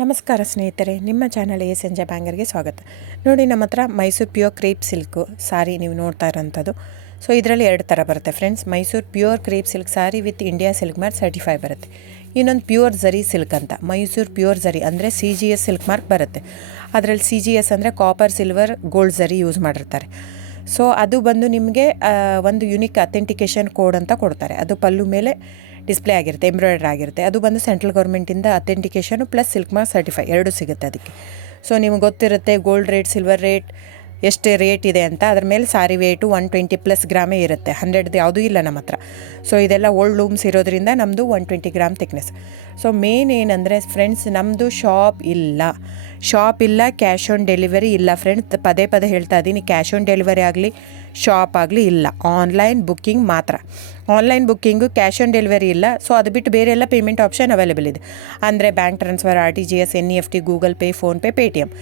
ನಮಸ್ಕಾರ ಸ್ನೇಹಿತರೆ, ನಿಮ್ಮ ಚಾನಲ್ ಸಂಜೆ ಬ್ಯಾಂಗರ್ಗೆ ಸ್ವಾಗತ. ನೋಡಿ, ನಮ್ಮ ಹತ್ರ ಮೈಸೂರು ಪ್ಯೂರ್ ಕ್ರೇಪ್ ಸಿಲ್ಕು ಸಾರಿ ನೀವು ನೋಡ್ತಾ ಇರೋಂಥದ್ದು. ಸೊ ಇದರಲ್ಲಿ ಎರಡು ಥರ ಬರುತ್ತೆ friends. Mysuru pure crepe silk sorry with India silk mark certify ಬರುತ್ತೆ. ಇನ್ನೊಂದು ಪ್ಯೂರ್ ಝರಿ ಸಿಲ್ಕ್ ಅಂತ, ಮೈಸೂರು ಪ್ಯೂರ್ ಝರಿ ಅಂದರೆ CGS ಸಿಲ್ಕ್ ಮಾರ್ಕ್ ಬರುತ್ತೆ. ಅದರಲ್ಲಿ CGS ಅಂದರೆ ಕಾಪರ್, ಸಿಲ್ವರ್, ಗೋಲ್ಡ್ ಝರಿ ಯೂಸ್ ಮಾಡಿರ್ತಾರೆ. ಸೊ ಅದು ಬಂದು ನಿಮಗೆ ಒಂದು ಯುನಿಕ್ ಅಥೆಂಟಿಕೇಷನ್ ಕೋಡ್ ಅಂತ ಕೊಡ್ತಾರೆ. ಅದು ಪಲ್ಲು ಮೇಲೆ ಡಿಸ್ಪ್ಲೇ ಆಗಿರುತ್ತೆ, ಎಂಬ್ರಾಯ್ಡ್ರಿ ಆಗಿರುತ್ತೆ. ಅದು ಬಂದು ಸೆಂಟ್ರಲ್ ಗೌರ್ಮೆಂಟಿಂದ ಅಥೆಂಟಿಕೇಷನು ಪ್ಲಸ್ ಸಿಲ್ಕ್ ಮಾರ್ಕ್ ಸರ್ಟಿಫೈ ಎರಡೂ ಸಿಗುತ್ತೆ ಅದಕ್ಕೆ. ಸೊ ನಿಮ್ಗೆ ಗೊತ್ತಿರುತ್ತೆ ಗೋಲ್ಡ್ ರೇಟ್, ಸಿಲ್ವರ್ ರೇಟ್ ಎಷ್ಟು ರೇಟ್ ಇದೆ ಅಂತ. ಅದ್ರ ಮೇಲೆ ಸಾರಿ ವೇಟು 120+ ಗ್ರಾಮೇ ಇರುತ್ತೆ, 100 ಯಾವುದೂ ಇಲ್ಲ ನಮ್ಮ ಹತ್ರ. ಸೊ ಇದೆಲ್ಲ ಓಲ್ಡ್ ಲೂಮ್ಸ್ ಇರೋದ್ರಿಂದ ನಮ್ಮದು 120 ಗ್ರಾಮ್ ಥಿಕ್ನೆಸ್. ಸೊ ಮೇನ್ ಏನಂದರೆ ಫ್ರೆಂಡ್ಸ್, ನಮ್ಮದು ಶಾಪ್ ಇಲ್ಲ, ಕ್ಯಾಶ್ ಆನ್ ಡೆಲಿವರಿ ಇಲ್ಲ ಫ್ರೆಂಡ್ಸ್. ಪದೇ ಹೇಳ್ತಾ ಇದ್ದೀನಿ, ಕ್ಯಾಶ್ ಆನ್ ಡೆಲಿವರಿ ಆಗಲಿ ಶಾಪ್ ಆಗಲಿ ಇಲ್ಲ, ಆನ್ಲೈನ್ ಬುಕ್ಕಿಂಗ್ ಮಾತ್ರ. Online booking, cash on delivery ಇಲ್ಲ. ಸೊ ಅದು ಬಿಟ್ಟು ಬೇರೆ ಎಲ್ಲ ಪೇಮೆಂಟ್ ಆಪ್ಷನ್ ಅವೈಲೇಬಲ್ ಇದೆ. ಅಂದರೆ bank transfer, RTGS, NEFT, Google pay, PhonePe, Paytm.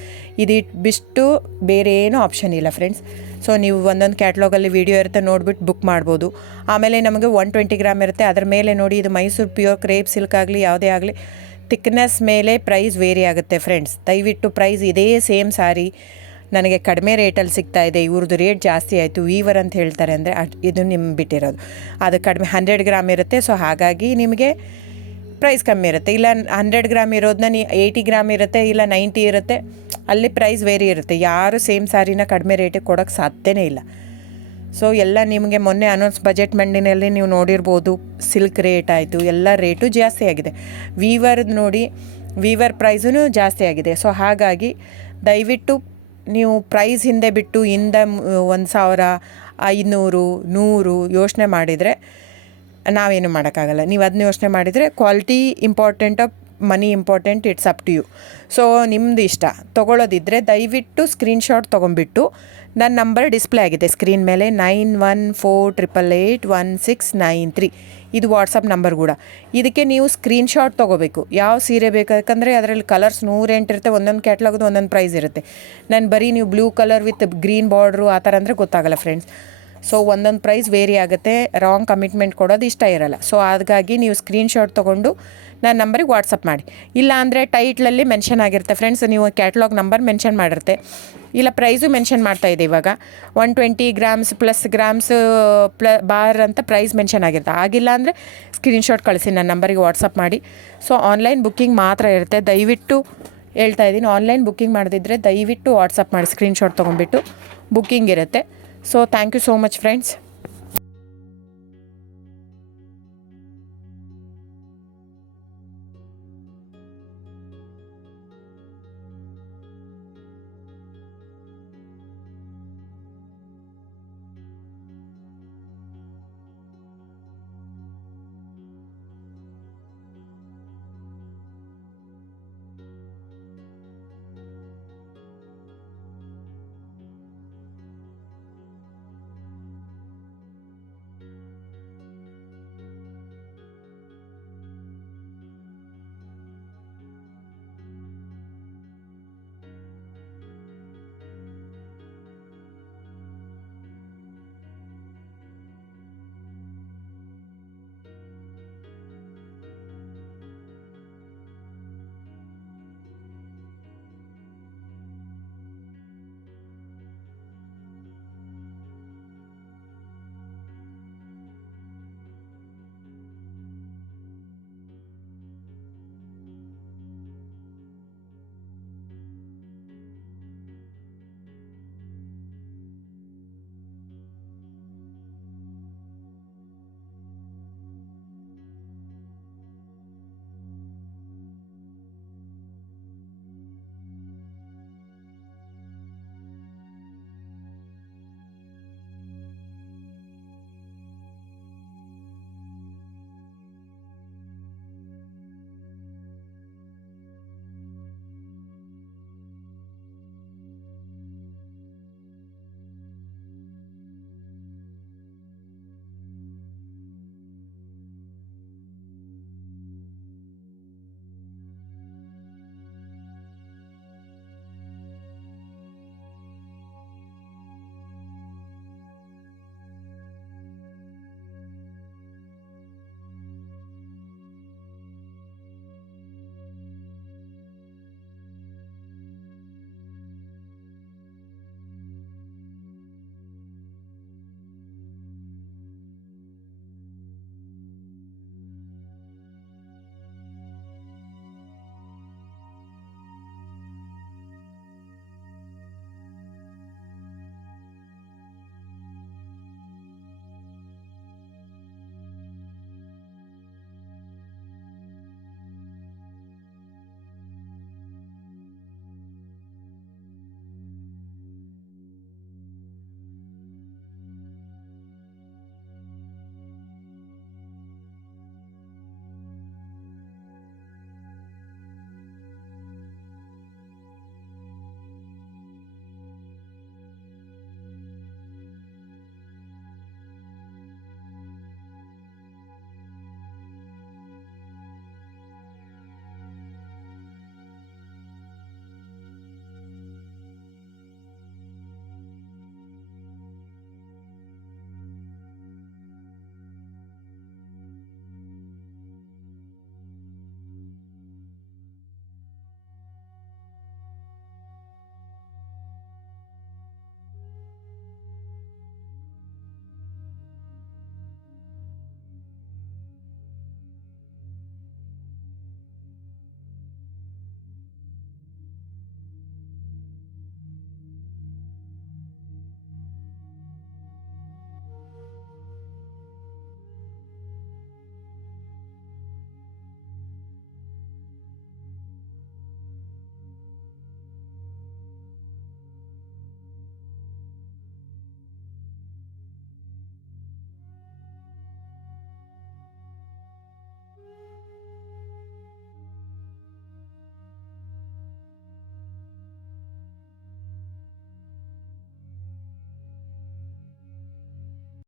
ಬಿಟ್ಟು ಬೇರೆ ಏನೂ ಆಪ್ಷನ್ ಇಲ್ಲ ಫ್ರೆಂಡ್ಸ್. ಸೊ ನೀವು ಒಂದೊಂದು ಕ್ಯಾಟ್ಲಾಗಲ್ಲಿ ವೀಡಿಯೋ ಇರುತ್ತೆ, ನೋಡಿಬಿಟ್ಟು ಬುಕ್ ಮಾಡ್ಬೋದು. ಆಮೇಲೆ ನಮಗೆ 120 ಗ್ರಾಮ್ ಇರುತ್ತೆ. ಅದರ ಮೇಲೆ ನೋಡಿ, ಇದು ಮೈಸೂರು ಪ್ಯೂರ್ ಕ್ರೇಪ್ ಸಿಲ್ಕ್ ಆಗಲಿ ಯಾವುದೇ ಆಗಲಿ ಥಿಕ್ನೆಸ್ ಮೇಲೆ ಪ್ರೈಸ್ ವೇರಿ ಆಗುತ್ತೆ ಫ್ರೆಂಡ್ಸ್. ದಯವಿಟ್ಟು ಪ್ರೈಸ್ ಇದೇ ಸೇಮ್ ಸಾರಿ ನನಗೆ ಕಡಿಮೆ ರೇಟಲ್ಲಿ ಸಿಗ್ತಾ ಇದೆ, ಇವ್ರದ್ದು ರೇಟ್ ಜಾಸ್ತಿ ಆಯಿತು ವೀವರ್ ಅಂತ ಹೇಳ್ತಾರೆ ಅಂದರೆ ಇದು ನಿಮ್ಮ ಬಿಟ್ಟಿರೋದು. ಅದು ಕಡಿಮೆ 100 ಗ್ರಾಮ್ ಇರುತ್ತೆ. ಸೊ ಹಾಗಾಗಿ ನಿಮಗೆ ಪ್ರೈಸ್ ಕಮ್ಮಿ ಇರುತ್ತೆ. ಇಲ್ಲ 100 ಗ್ರಾಮ್ ಇರೋದನ್ನ 80 ಗ್ರಾಮ್ ಇರುತ್ತೆ, ಇಲ್ಲ 90 ಇರುತ್ತೆ, ಅಲ್ಲಿ ಪ್ರೈಸ್ ವೇರಿ ಇರುತ್ತೆ. ಯಾರು ಸೇಮ್ ಸಾರಿನ ಕಡಿಮೆ ರೇಟಿಗೆ ಕೊಡೋಕ್ಕೆ ಸಾಧ್ಯನೇ ಇಲ್ಲ. ಸೊ ಎಲ್ಲ ನಿಮಗೆ ಮೊನ್ನೆ ಅನೌನ್ಸ್ ಬಜೆಟ್ ಮಂಡಿನಲ್ಲಿ ನೀವು ನೋಡಿರ್ಬೋದು, ಸಿಲ್ಕ್ ರೇಟ್ ಆಯಿತು, ಎಲ್ಲ ರೇಟು ಜಾಸ್ತಿ ಆಗಿದೆ. ವೀವರ್ದು ನೋಡಿ, ವೀವರ್ ಪ್ರೈಸೂ ಜಾಸ್ತಿ ಆಗಿದೆ. ಸೊ ಹಾಗಾಗಿ ದಯವಿಟ್ಟು ನೀವು ಪ್ರೈಸ್ ಹಿಂದೆ ಬಿಟ್ಟು 1,000, 500, 100 ಯೋಚನೆ ಮಾಡಿದರೆ ನಾವೇನು ಮಾಡೋಕ್ಕಾಗಲ್ಲ. ನೀವು ಅದನ್ನ ಯೋಚನೆ ಮಾಡಿದರೆ quality important, money important, it's up to you. So ನಿಮ್ಮದು ಇಷ್ಟ. ತೊಗೊಳ್ಳೋದಿದ್ದರೆ ದಯವಿಟ್ಟು ಸ್ಕ್ರೀನ್ಶಾಟ್ ತೊಗೊಂಬಿಟ್ಟು, ನನ್ನ ನಂಬರ್ ಡಿಸ್ಪ್ಲೇ ಆಗಿದೆ ಸ್ಕ್ರೀನ್ ಮೇಲೆ, 9148881693. ಇದು ವಾಟ್ಸಪ್ ನಂಬರ್ ಕೂಡ. ಇದಕ್ಕೆ ನೀವು ಸ್ಕ್ರೀನ್ಶಾಟ್ ತೊಗೋಬೇಕು. ಯಾವ ಸೀರೆ ಬೇಕು, ಯಾಕಂದರೆ ಅದರಲ್ಲಿ ಕಲರ್ಸ್ 108 ಇರುತ್ತೆ, ಒಂದೊಂದು ಕ್ಯಾಟ್ಲಾಗದು ಒಂದೊಂದು ಪ್ರೈಸ್ ಇರುತ್ತೆ. ನಾನು ಬರೀ ನೀವು blue colour with green border ಆ ಥರ ಅಂದರೆ ಗೊತ್ತಾಗಲ್ಲ ಫ್ರೆಂಡ್ಸ್. ಸೊ ಒಂದೊಂದು ಪ್ರೈಸ್ ವೇರಿ ಆಗುತ್ತೆ, ರಾಂಗ್ ಕಮಿಟ್ಮೆಂಟ್ ಕೊಡೋದು ಇಷ್ಟ ಇರಲ್ಲ. ಸೊ ಹಾಗಾಗಿ ನೀವು ಸ್ಕ್ರೀನ್ಶಾಟ್ ತೊಗೊಂಡು ನನ್ನ ನಂಬರಿಗೆ ವಾಟ್ಸಪ್ ಮಾಡಿ. ಇಲ್ಲ ಅಂದರೆ ಟೈಟ್ಲಲ್ಲಿ ಮೆನ್ಷನ್ ಆಗಿರುತ್ತೆ ಫ್ರೆಂಡ್ಸ್, ನೀವು ಕ್ಯಾಟ್ಲಾಗ್ ನಂಬರ್ ಮೆನ್ಷನ್ ಮಾಡಿರುತ್ತೆ, ಇಲ್ಲ ಪ್ರೈಸು ಮೆನ್ಷನ್ ಮಾಡ್ತಾಯಿದೆ. ಇವಾಗ 120 ಗ್ರಾಮ್ಸ್ ಪ್ಲಸ್ ಗ್ರಾಮ್ಸ್ ಬಾರ್ ಅಂತ ಪ್ರೈಸ್ ಮೆನ್ಷನ್ ಆಗಿರುತ್ತೆ. ಆಗಿಲ್ಲ ಅಂದರೆ ಸ್ಕ್ರೀನ್ಶಾಟ್ ಕಳಿಸಿ, ನನ್ನ ನಂಬರಿಗೆ ವಾಟ್ಸಪ್ ಮಾಡಿ. ಸೊ ಆನ್ಲೈನ್ ಬುಕ್ಕಿಂಗ್ ಮಾತ್ರ ಇರುತ್ತೆ. ದಯವಿಟ್ಟು ಹೇಳ್ತಾ ಇದ್ದೀನಿ, ಆನ್ಲೈನ್ ಬುಕ್ಕಿಂಗ್ ಮಾಡದಿದ್ದರೆ ದಯವಿಟ್ಟು ವಾಟ್ಸಪ್ ಮಾಡಿ, ಸ್ಕ್ರೀನ್ಶಾಟ್ ತೊಗೊಂಡ್ಬಿಟ್ಟು ಬುಕ್ಕಿಂಗ್ ಇರುತ್ತೆ. So thank you so much friends.